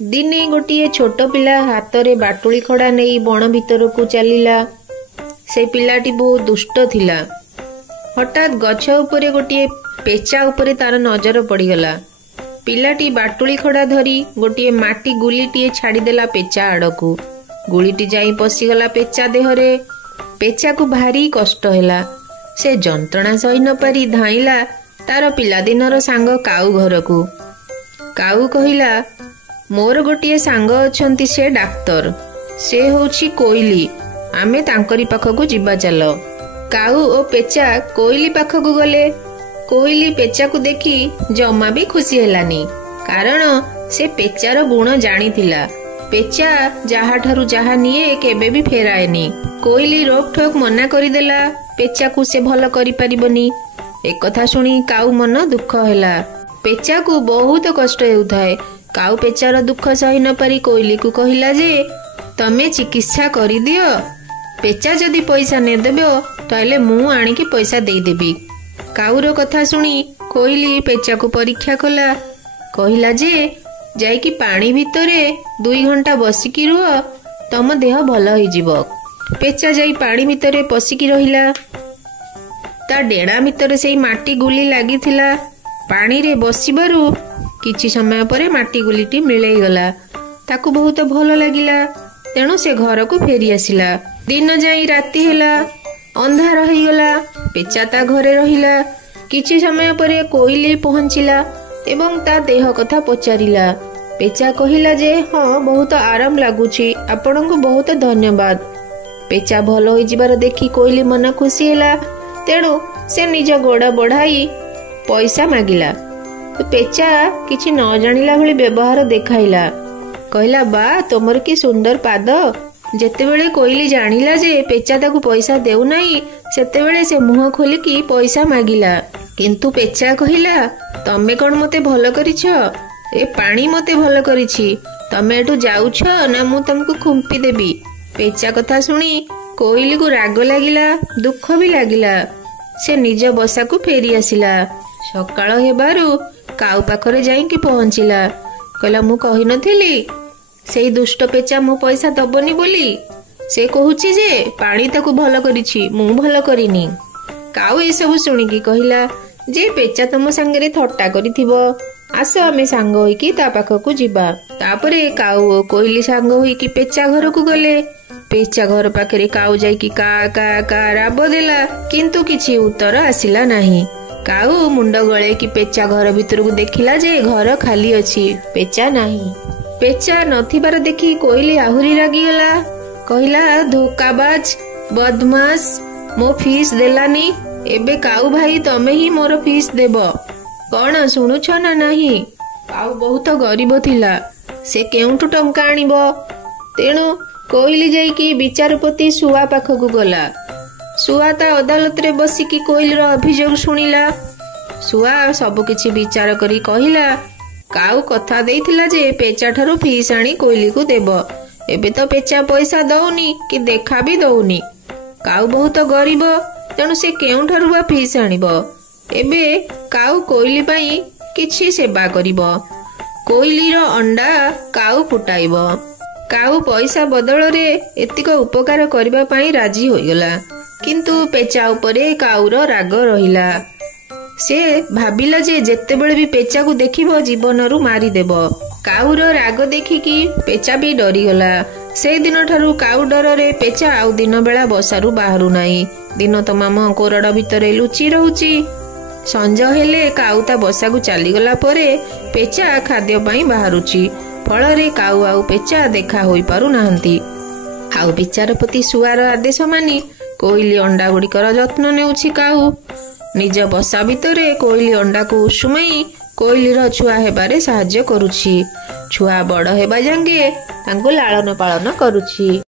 दिने गोटे छोट पिला हाथ में बाटुली खड़ा नहीं बण भीतर को चलीला। से पिलाटी बहुत दुष्ट थिला। हठात गछ उपरे गोटे पेचा उपरे तार नजर पड़ीगला। पिलाटी बाटुली खड़ा धरी गोटे माटी गुलीटे छाड़देला पेचा आड़कू। गुलीटी जाई पशिगला पेचा देहरे। पेचा को भारी कष्ट हैला। से जंत्रणा सही न पारी धाइला तार पिलादिनर सांग काऊ घर को। काऊ कहिला, मोर गोटे सांग अछंती से डाक्तर, से होछि कोइली, आमे तांकरी पाखकू जिबा चल। काऊ ओ पेचा कोइली पाखकू गले। कोइली पेचा को देखी जमा भी खुशी हेलानी, कारण से पेचार गुण जानिथिला। पेचा जहा ठारू जहा निये केबे भी फेराएनी। कोइली रोक ठोक मना करिदेला, पेचा को से भल करि परिबनी। एक कथा सुनी काऊ मन दुख हैला। पेचा को बहुत कष्ट हेउथाए। काऊ पेचार दुख सही न पारी कोइली को कहिला जे तमे चिकित्सा करि दियो, पेचा जदि पैसा ने देबो ताले मु आनिकी पैसा देई देबी। काऊर कथा सुनी कोइली पेचा को परीक्षा कला। कहिला जे जाइकी पानी भितरे 2 घंटा बसिकी रुह, तम देह भल होई जिवो। पेचा जाई पानी भितरे पसिकी रहिला। ता डेड़ा भितरे सेई माटी गुली लागिथिला। पानी रे बसिबारु किछि समय परे माटी गुलीटी मिलई गला। ताकू बहुत भल लागिला। तेणु से घर को फेरी आसिला। दिन जाई राति हैला, अंधार रही गला। पेचा ता घरे रहिला। किछि समय परे कोइली पहुंचिला एवं ता देह कथा पचारिला। पेचा कहिला जे हाँ बहुत आराम लागुछि, आपनकु बहुत धन्यवाद। पेचा भल होई जिबार देखी कोइली मन खुशी हैला। तेणु से निज गोड़ बढ़ाई पैसा मागिला। तो पेचा किछि न जानिला भली व्यवहार देखाइला। कहला, बा तोमर की सुंदर पाद। जेतेबेले कोइली जानिला जे पेचा ताकू पैसा देउ नाही, सेतेबेले से मुह खोलिकी पैसा मागिला। किंतु पेचा कहिला, तमे कोन मते भल करिछ? ए पानी मते भल करिछि। तमे एठू जाउछ ना मु तुमको खुंपी देबी। पेचा कथा सुनी कोइली को राग लागिला, दुख भी लागिला। से निज बसा को फेरी आसिला। सकाळ हेबारु काऊ पाखरे जाइकी पहुंचिला। कहला, मु कहि नथिली सेई दुष्ट पेचा मो पैसा दबनी बोली। से कहूची जे पानी ताकू भल करिछि, मु भल करिनी। काऊ ए सब सुनिकी कहिला जे पेचा तम संगरे थट्टा करिथिबो, आस आमे सांग होइकी ता पाखकू जिबा। तापरे काऊ कोइली सांग होइकी पेचा घर को गले। पेचा घर पाखरे काऊ जाइकी का का का राब देला, किंतु किछि उत्तर आसिला नाही। काऊ मुंड गळे कि पेचा घर भितर को देखिला जे घर खाली अछि, पेचा नाही। पेचा नथिबार देखी कोइली आहुरी रागिगला। कहिला, धोकाबाज, बदमाश, मो फीस देलानी। एबे काऊ भाई तमे ही मोर फीस देब, कौन शुणुछ ना नहीं? काऊ बहुत गरीब थिला, से केउठु टंका आनिब। तेणु कोइली जाइकी विचारपति सुआ पाखकू गला। सुआ ता अदालत रे बसिकी कोइलीर अभियोग शुणिला। सुआ सब किछि विचार करी कहिला, काऊ कथा देइथिला जे पेचा ठारू फीस आनी कोइली को देब। एबे तो पेचा पैसा दउनी कि देखा भी दउनी। काऊ बहुत गरीब, तेणु से केउ ठारू बा फीस आनिब। एबे काऊ कोइली पाई किछि सेवा करिब। कोइलीर अंडा काऊ फुटाइब। काऊ पैसा बदल रे एतिक उपकार करबा पाई राजी होइगला। किंतु पेचा उपरे काऊर राग रहिला। से भाबिला जे जेतेबेले भी पेचा को देखिबो जीवनरू मारी देबो। काऊर राग देखिकी पेचा भी डरीगला। से दिन ठारू काऊ डर रे पेचा आउ दिन बेला बसारू बाहरु नाही। दिन तमाम कोरड भितरे लुचि रहूची। संज हेले काऊ ता बसाकू चलीगला परे पेचा खाद्य पाई बाहरुची। फल रे काऊ आउ पेचा देखा होई पारु नाहंती। आउ विचारपति सुआर आदेश मानी कोइली अंडा गुड़िकर जत्न नेउछि। काऊ निज बसा भितरे कोइली अंडा को उषुमाई कोइलीर छुआ हेबारे साहाଯ୍य करुछि। छुआ बड़ हेबा जांगे तांको लालन पालन करुछि।